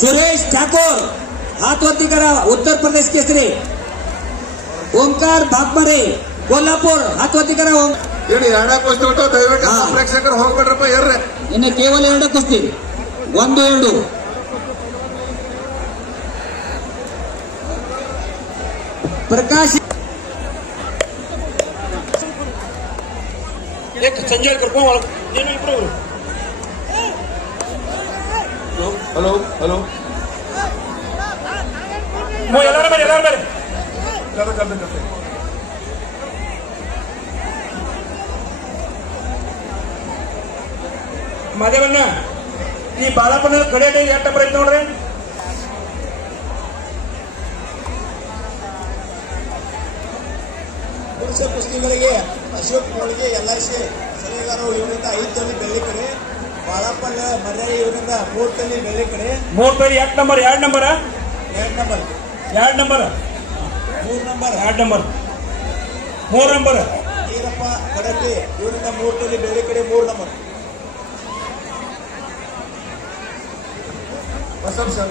सुरेश ठाकुर हातवरती करा उत्तर प्रदेश केसरी. ओंकार भागमरे कोल्हापूर हातवरती करा. ಹೇಳಿ ಎರಡ ಕುಸ್ತಿ ಹೊಟ್ಟು ದಯವಿಟ್ಟು ಪ್ರೇಕ್ಷಕರು ಹೋಗ್ಬಿಡ್ರಪ್ಪ ಏರ್ರೆ. ಇನ್ನು ಕೇವಲ 2 ಕುಸ್ತಿ 1-2. प्रकाश एक संजय करको నేను ఇప్పుడు ಹಲೋ ಹಲೋ ಮೋ ಎಲ್ಲಾರ ಮೇಲೆ ಕರ್ತೆ ಮಾದೇವಣ್ಣ ಈ ಬಾಳಪ್ಪನ ಕಡೆ ಎಷ್ಟು ನಂಬರ್ ಐತೆ ನೋಡ್ರಿ. ಪುರುಷ ಕುಸ್ತಿಗಳಿಗೆ ಅಶೋಕ್ ಕೋಳಿಗೆ LIC ಸಲಹೆಗಾರ ಇವರಿಂದ 5 ತೊಲಿ ಬೆಳ್ಳಿ ಕಡೆ, ಬಾಳಪ್ಪನ ಮರ್ಯಾದೆ ಇವರಿಂದ 3 ತೊಲಿ ಬೆಳ್ಳಿ ಕಡೆ. 3 ತೊಲಿ 2 number 2 number 2 number 2 number 3 number 2 number 3 number Irappa ಕಡತಿ ಇವರಿಂದ 3 ತೊಲಿ ಬೆಳ್ಳಿ ಕಡೆ 3 ನಂಬರ್. बसब सर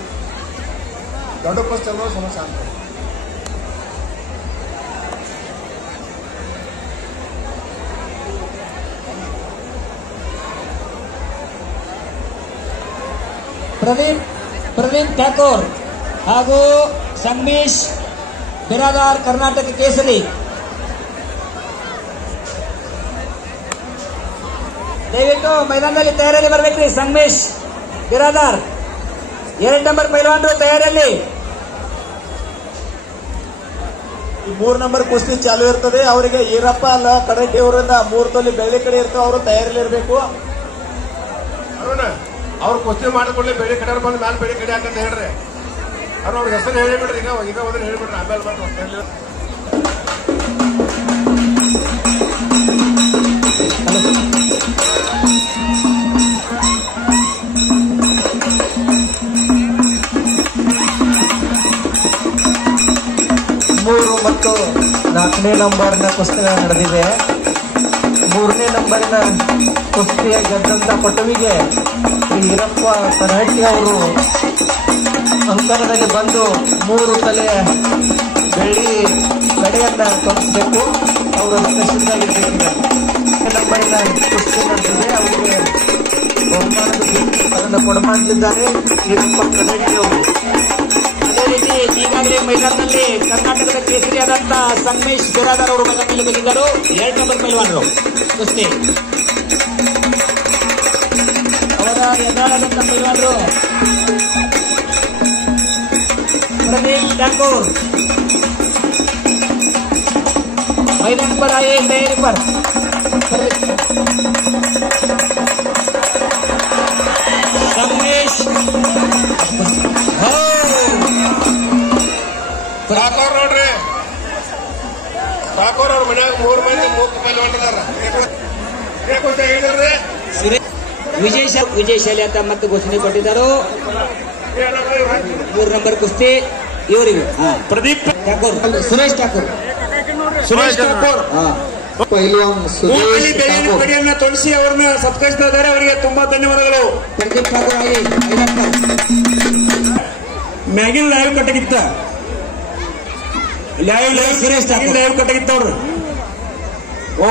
दौड़ो पास चल रहा समझ शांत प्रवीण ठाकुर ಹಾಗೂ ಸಂಗಮೇಶ್ ಬಿರಾದಾರ್ ಕರ್ನಾಟಕ ಕೇಸರಿ. ದಯವಿಟ್ಟು ಮೈದಾನದಲ್ಲಿ ತಯಾರಿಯಲ್ಲಿ ಬರಬೇಕ್ರಿ. ಸಂಗಮೇಶ್ ಬಿರಾದಾರ್ 2 ನಂಬರ್ ಪೈಲ್ವಾನರು ತಯಾರಿಯಲ್ಲಿ. 3 ನಂಬರ್ ಕುಸ್ತಿ ಚಾಲು ಇರ್ತದೆ. ಅವರಿಗೆ ಈರಪ್ಪ ಕಡಟಿ ಅವರಿಂದ 3 ತೊಲಿ ಬೆಳ್ಳಿ ಕಡೆ ಇರ್ತವೆ. ಅವರು ತಯಾರಿಯಲ್ಲಿ ಇರಬೇಕು. ಅವ್ರು ಕುಸ್ತಿ ಮಾಡಿಕೊಳ್ಳಿ ಬೆಳೆ ಕಡೆ ಬಂದು ಮ್ಯಾಲೆ ಬೆಳೆ ಕಡೆ ಹಾಕಂತ ಹೇಳ್ರಿ. ಅವ್ರ ಹೆಸರು ಹೇಳಿಬಿಡ್ರಿ. ಈಗ ಹೋದ್ರೆ ಹೇಳಿಬಿಡ್ರಿ ಆಮೇಲೆ ಬಂದು 3 ಮತ್ತು 4ನೇ ನಂಬರ್ನ ಕುಸ್ತಿ ನಡೆದಿದೆ. 3ನೇ ನಂಬರಿನ ಕುಸ್ತಿಯ ಗೆದ್ದಂತ ಪಟುವಿಗೆ ಶ್ರೀ ಈರಪ್ಪ ಕಡಹಟ್ಟಿ ಅವರು ಅಂಕಣದಲ್ಲಿ ಬಂದು 3 ತಲೆ ಬೆಳ್ಳಿ ಕಡೆಯನ್ನ ತೋರಿಸಬೇಕು. ಅವರು ಪ್ರಸಿದ್ಧವಾಗಿರ್ಬೇಕಿದೆ. ನಂಬರಿನ ಕುಸ್ತಿ ನಡೆದಿದೆ. ಅವರಿಗೆ ಬಹುಮಾನದ ಅದನ್ನು ಕೊಡಮಾಡಲಿದ್ದಾರೆ ಈರಪ್ಪ ಕಡಹಟ್ಟಿ ಅವರು. ಅದೇ ರೀತಿ ಈಗಾಗಲೇ ಮೈದಾನದಲ್ಲಿ ಕರ್ನಾಟಕದ ಕೇಸರಿಯಾದಂತ ಸಂಗಮೇಶ್ ಬಿರಾದಾರ್ ಅವರು ಮೈದಾನದಲ್ಲಿ ಬಂದಿದ್ದರು. 2 ನಂಬರ್ ಪೈಲ್ವಾನರು ಕುಸ್ತಿ. ಅವರ ಎದುರಾದಂತ ಪೈಲ್ವಾನರು प्रवीण ठाकुर. मैदान पर आए तैयारी पर. संगमेश ಠಾಕೋರ್ ನೋಡ್ರಿ. ಠಾಕೋರ್ ಅವ್ರ ಮನ್ಯಾಗ 3 ಮಂದಿ 3 ಮೇಲೆ ಹೊಂಟಿದಾರ. ಹೇಳಿದ್ರಿ ವಿಜಯಶಾಲಿ ಅಂತ ಮತ್ತೆ ಘೋಷಣೆ ಕೊಟ್ಟಿದ್ದರು. 3 ನಂಬರ್ ಕುಸ್ತಿ ಇವರಿಗೆ ಪ್ರದೀಪ್ ಠಾಕೂರ್ ಸುರೇಶ್ ಠಾಕೂರ್ ಪೈಲ್ವಾನ್ ಸುರೇಶ್ ಠಾಕೂರ್ ಕಡೆಯನ್ನ ತೊಳಸಿ ಅವರನ್ನ ಸತ್ಕರಿಸ್ತಾ ಇದ್ದಾರೆ. ಅವರಿಗೆ ತುಂಬಾ ಧನ್ಯವಾದಗಳು. ಪ್ರದೀಪ್ ಠಾಕೂರ್ ಆಗಿ ಮ್ಯಾಗಿನ್ ಲೈವ್ ಕಟ್ಟಗಿತ್ತ ಲೈವ್ ಸುರೇಶ್ ಠಾಕೂರ್ ಲೈವ್ ಕಟ್ಟಗಿತ್ತ ಅವ್ರು. ಓ